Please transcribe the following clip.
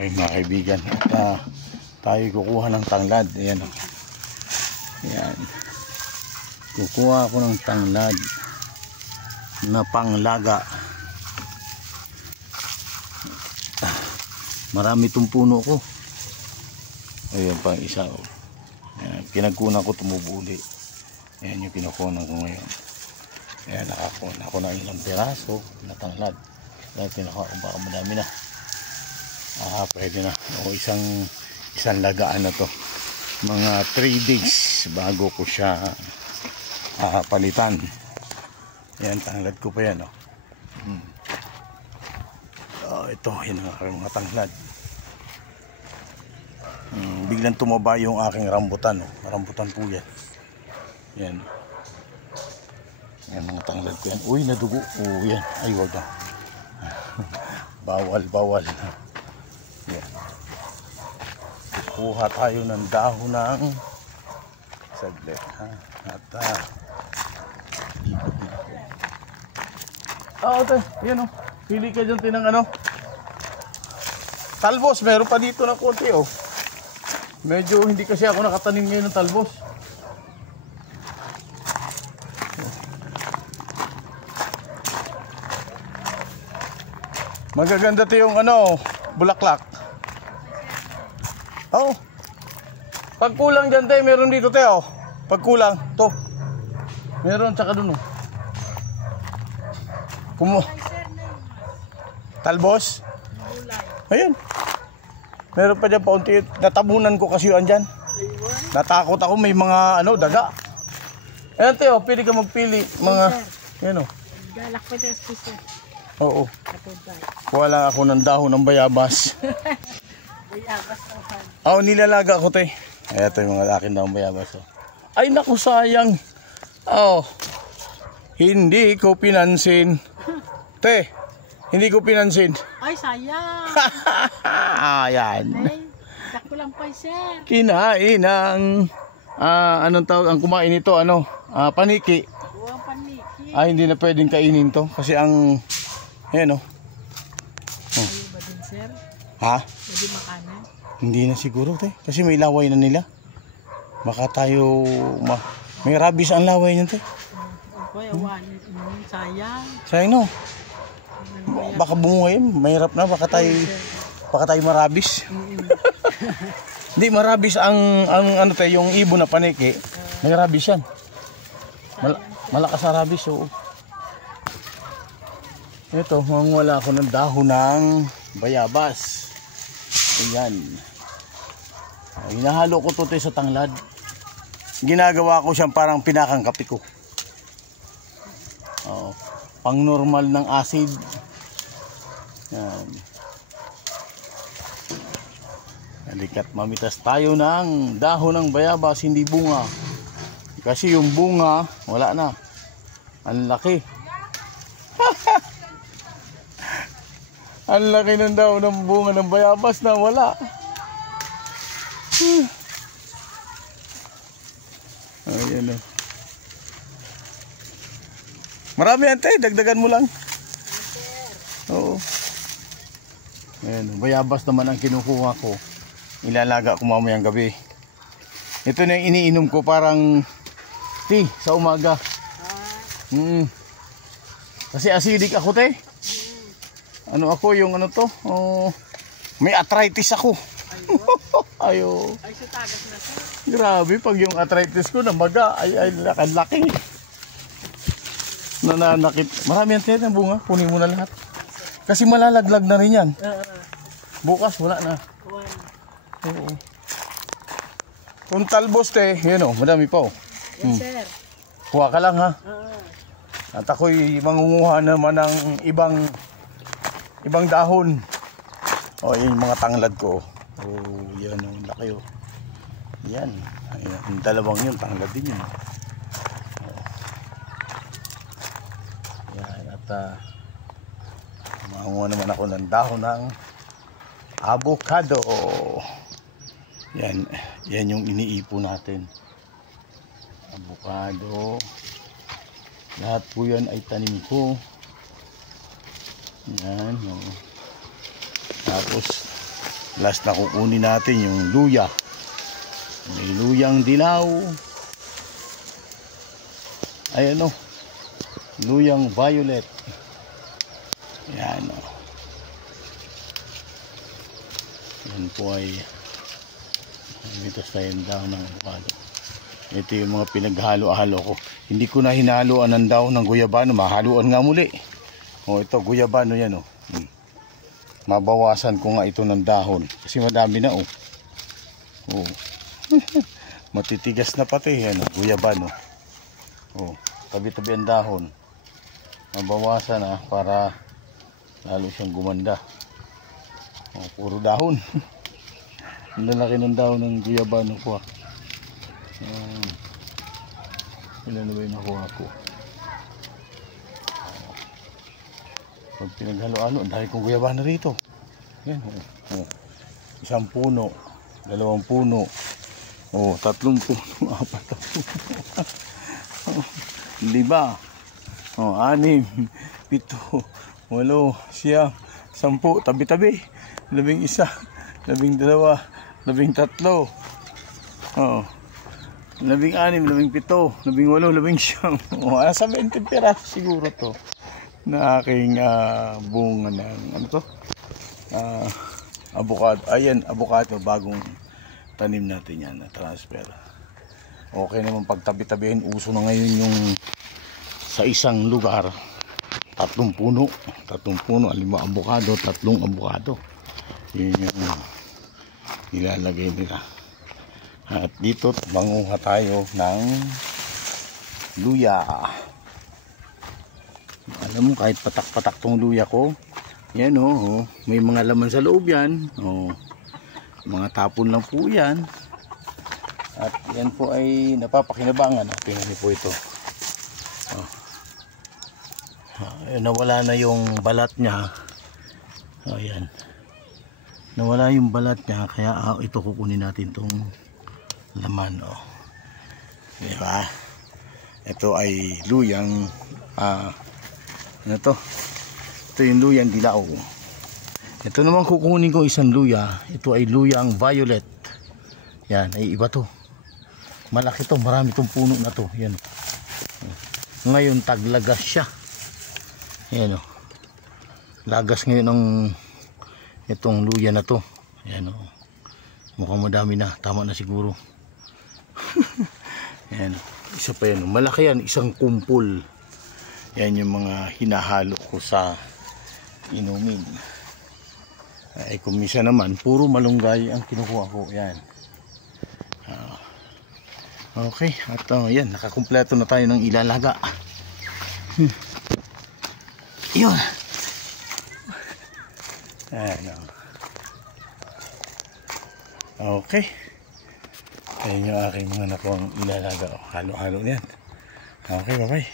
Okay mga kaibigan, at tayo kukuha ng tanglad. Ayan, ayan. Kukuha ako ng tanglad na panglaga. Marami itong puno ko. Ayan pa isa. Ayan, pinagkunan ko tumubuli. Ayan yung pinukunan ko ngayon. Ayan, nakakuha ako ng ilang piraso na tanglad. Ayan, pinukuha ko, baka madami na. Pwede na. O isang lagaan na to. Mga 3 days bago ko siya palitan. Ayan, tanglad ko pa yan. Ito, yun ang aking mga tanglad. Biglang tumaba yung aking rambutan. Rambutan po yan. Yan. Yan mga tanglad ko yan. Uy, nadugo. Yan. Ay, wag na. Bawal. Yan. Kukuha tayo ng dahon ng saglit. At ikot na ako. Ito. Yan o. Pili ka dyan tinang ano. Talbos. Meron pa dito na konti o. Medyo hindi kasi ako nakatanim ngayon ng talbos. Magaganda to yung ano, bulaklak. Oh. Pag kulang dyan tayo, meron dito tayo. Pag kulang, to. Meron, tsaka dun oh. Talbos? Ayun. Meron pa dyan paunti. Natabunan ko kasi yun dyan. Natakot ako may mga ano, daga. Ayan tayo, pili ka magpili. Mga, yan o. Galak pa tayo sa oo. Kuha lang ako ng dahon ng bayabas. Bayabas naman. Nilalaga ko te. Ayan ito yung mga akin dahon bayabas. Ay naku, sayang. Hindi ko pinansin. Te, hindi ko pinansin. Ay, sayang. Ayan. Ay, dako lang pa, sir. Kinain ng anong tawag ang kumain nito, paniki. Buwang paniki. Hindi na pwedeng kainin to kasi ang ayan oh. Ayaw ba din, sir? Ha? Pwede makanan? Hindi na siguro te kasi may laway na nila. Baka tayo may rabies ang laway niyan te. Okay, awan. Sayang. Sayang no. Baka bumunga yun, mahirap na, baka tayo marabis. Hindi marabis ang ano tayo, yung ibon na paniki. May rabis yan. Malakas na rabis, oo. Ito, manguwala ako ng dahon ng bayabas. Ayan. Hinahalo ko to sa tanglad. Ginagawa ko siyang parang pinakang kape ko. Pang normal ng acid. Yan. Halikat mamitas tayo ng dahon ng bayabas, hindi bunga. Kasi yung bunga, wala na. Ang laki. Ang laki ng dahon ng bunga ng bayabas na wala. Ayan o. Marami yan tayo, dagdagan mo lang. Oo. Ayan, bayabas naman ang kinukuha ko. Ilalaga ko mamayang gabi. Ito na yung iniinom ko, parang tea sa umaga. Kasi acidic ako te. Ako yung to, may arthritis ako. Ayo. Ay, sa tagas na sir. Grabe, pag yung arthritis ko namaga, ay laki. Nananakit. Marami yan tayo ng bunga. Kunin mo na lahat. Kasi malalaglag na rin yan. Bukas wala na. Oo. Kung talbos te, yan o, madami pa o. Yes, sir. Kuha ka lang ha. At ako'y mangunguha naman ng ibang dahon. Yan yung mga tanglad ko. Yan o, laki o. Yan. Yung dalawang yun, tanglad din yun. Yan, at mangunguha naman ako ng dahon ng avocado. Yan yung iniipo natin. Avocado. Lahat po yan ay tanim ko. Yan. Tapos Last na kukunin natin yung luya. May luyang dilaw. Ay ano, luyang violet. Yan o. Yan po ay dito sa dahon ng avocado. Ito yung mga pinaghalo-halo ko. Hindi ko na hinaluan ng dahon ng guyabano. Mahaluan nga muli. O ito, guyabano yan o. Mabawasan ko nga ito ng dahon. Kasi madami na o. O. Matitigas na pati yan o. Guyabano. O. Tabi-tabi ang dahon. Mabawasan na para lalo siyang gumanda. O, puro dahon. Ang lalaki ng dahon ng guyabano ko. Ilan na ba yung nakuha ko? Pag pinaghalo-halo, ang dahil kong guyabano rito. Yan, isang puno, 2 puno, 3 puno, 4 puno, 5, 6, 7, 8, 9, 10, tabi-tabi, 11, 12, 13, 16, 17, 18, 19. Nasa 20 piraso siguro to na aking bunga ng ano to? Avocado. Ayan, avocado, bagong tanim natin yan na transfer. Okay naman pag tabi-tabihin. Uso na ngayon yung sa isang lugar 3 puno, 5 avocado, 3 avocado. Yun yung ilalagay nila. At dito manguha tayo ng luya. Alam mo, kahit patak-patak tong luya ko, yan o, may mga laman sa loob yan. Mga tapon lang po yan. At yan po ay napapakinabangan. Tingnan niyo po ito. Nawala na yung balat niya. Ayan. Nawala yung balat niya, kaya ito kukunin natin tong laman o. Diba? Ito ay luyang ano to? Ito yung luyang dilaw. Ito naman kukunin ko isang luya. Ito ay luyang violet. Yan, ay iba to. Malaki to, marami tong puno na to. Yan. Ngayon taglagas siya. Yan o. Lagas ngayon ng itong luya na to. Yan o. Mukhang madami na, tama na siguro. Yan, isa pa yan. Malaki yan, isang kumpul. Yan yung mga hinahalo ko sa inumin. Ay kung misa naman, puro malunggay ang kinukuha ko. Yan. Okay, at yan, nakakumpleto na tayo ng ilalaga. Yun. Ayan. Okay. Ayan yung aking mga nakuhang ilalaga. Halo-halo yan. Okay, bye-bye.